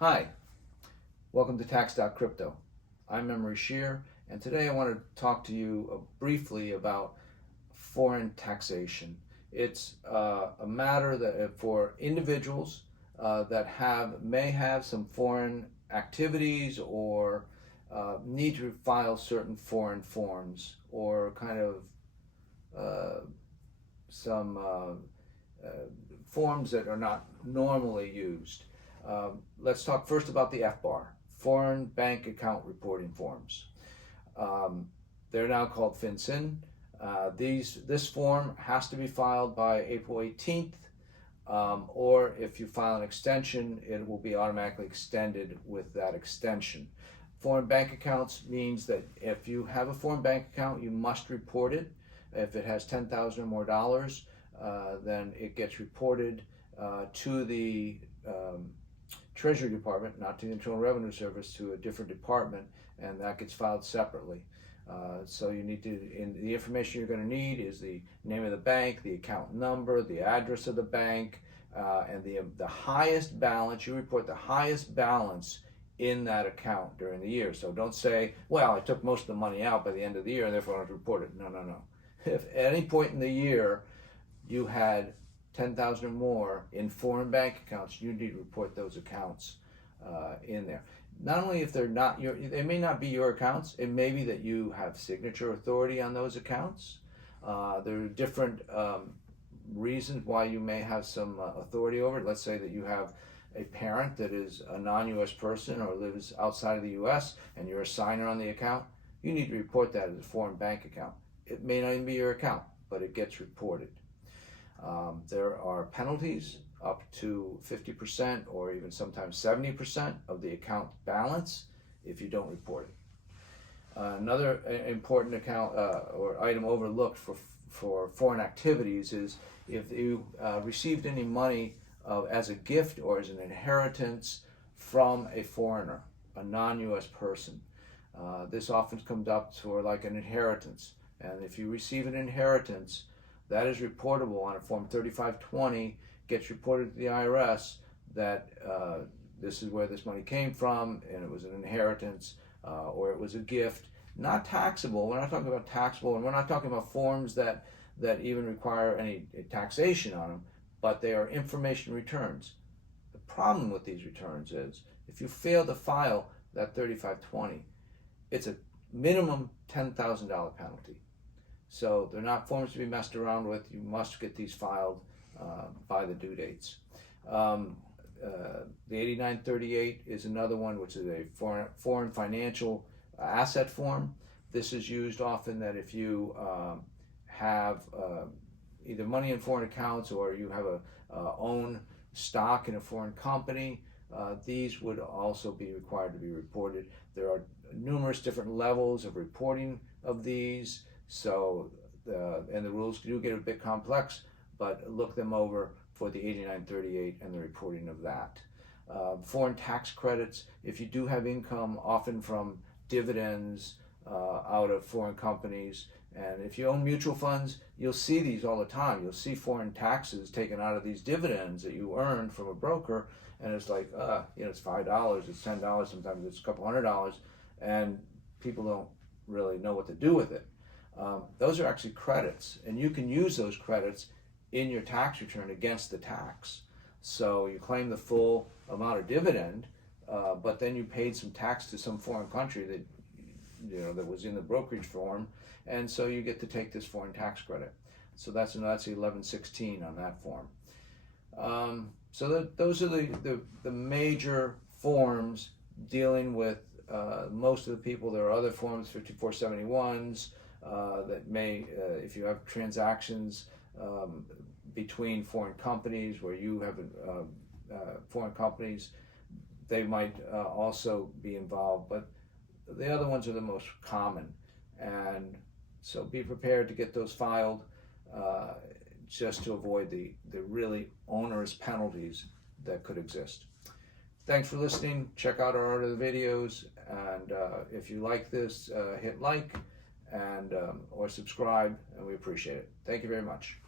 Hi, welcome to Tax.Crypto. I'm Emery Sheer, and today I want to talk to you briefly about foreign taxation. It's a matter that for individuals that may have some foreign activities or need to file certain foreign forms or kind of some forms that are not normally used. Let's talk first about the FBAR, Foreign Bank Account Reporting Forms. They're now called FinCEN. This form has to be filed by April 18th, or if you file an extension, it will be automatically extended with that extension. Foreign bank accounts means that if you have a foreign bank account, you must report it. If it has $10,000 or more, then it gets reported to the Treasury Department, not to the Internal Revenue Service, to a different department, and that gets filed separately. So you need to, the information you're going to need is the name of the bank, the account number, the address of the bank, and the highest balance. You report the highest balance in that account during the year. So don't say, well, I took most of the money out by the end of the year and therefore I don't have to report it. No. If at any point in the year you had 10,000 or more in foreign bank accounts, you need to report those accounts in there. Not only if they're not they may not be your accounts. It may be that you have signature authority on those accounts. There are different reasons why you may have some authority over it. Let's say that you have a parent that is a non-U.S. person or lives outside of the U.S. and you're a signer on the account. You need to report that as a foreign bank account. It may not even be your account, but it gets reported. There are penalties up to 50% or even sometimes 70% of the account balance if you don't report it. Another important account or item overlooked for foreign activities is if you received any money as a gift or as an inheritance from a foreigner, a non-U.S. person. This often comes up for like an inheritance. And if you receive an inheritance, that is reportable on a Form 3520, gets reported to the IRS that this is where this money came from, and it was an inheritance or it was a gift. Not taxable. We're not talking about taxable, and we're not talking about forms that even require any taxation on them, but they are information returns. The problem with these returns is if you fail to file that 3520, it's a minimum $10,000 penalty. So they're not forms to be messed around with. You must get these filed by the due dates. The 8938 is another one, which is a foreign financial asset form. This is used often that if you have either money in foreign accounts or you have own stock in a foreign company, these would also be required to be reported. There are numerous different levels of reporting of these. So, and the rules do get a bit complex, but look them over for the 8938 and the reporting of that. Foreign tax credits, if you do have income, often from dividends out of foreign companies, and if you own mutual funds, you'll see these all the time. You'll see foreign taxes taken out of these dividends that you earned from a broker, and it's like, it's $5, it's $10, sometimes it's a couple $100, and people don't really know what to do with it. Those are actually credits, and you can use those credits in your tax return against the tax. So you claim the full amount of dividend, but then you paid some tax to some foreign country that was in the brokerage form, and so you get to take this foreign tax credit. So that's 1116 on that form. So those are the major forms dealing with most of the people. There are other forms, 5471s, that may, if you have transactions between foreign companies where you have foreign companies, they might also be involved, but the other ones are the most common. And so be prepared to get those filed just to avoid the really onerous penalties that could exist. Thanks for listening. Check out our other videos, and if you like this, hit like and or subscribe, and we appreciate it. Thank you very much.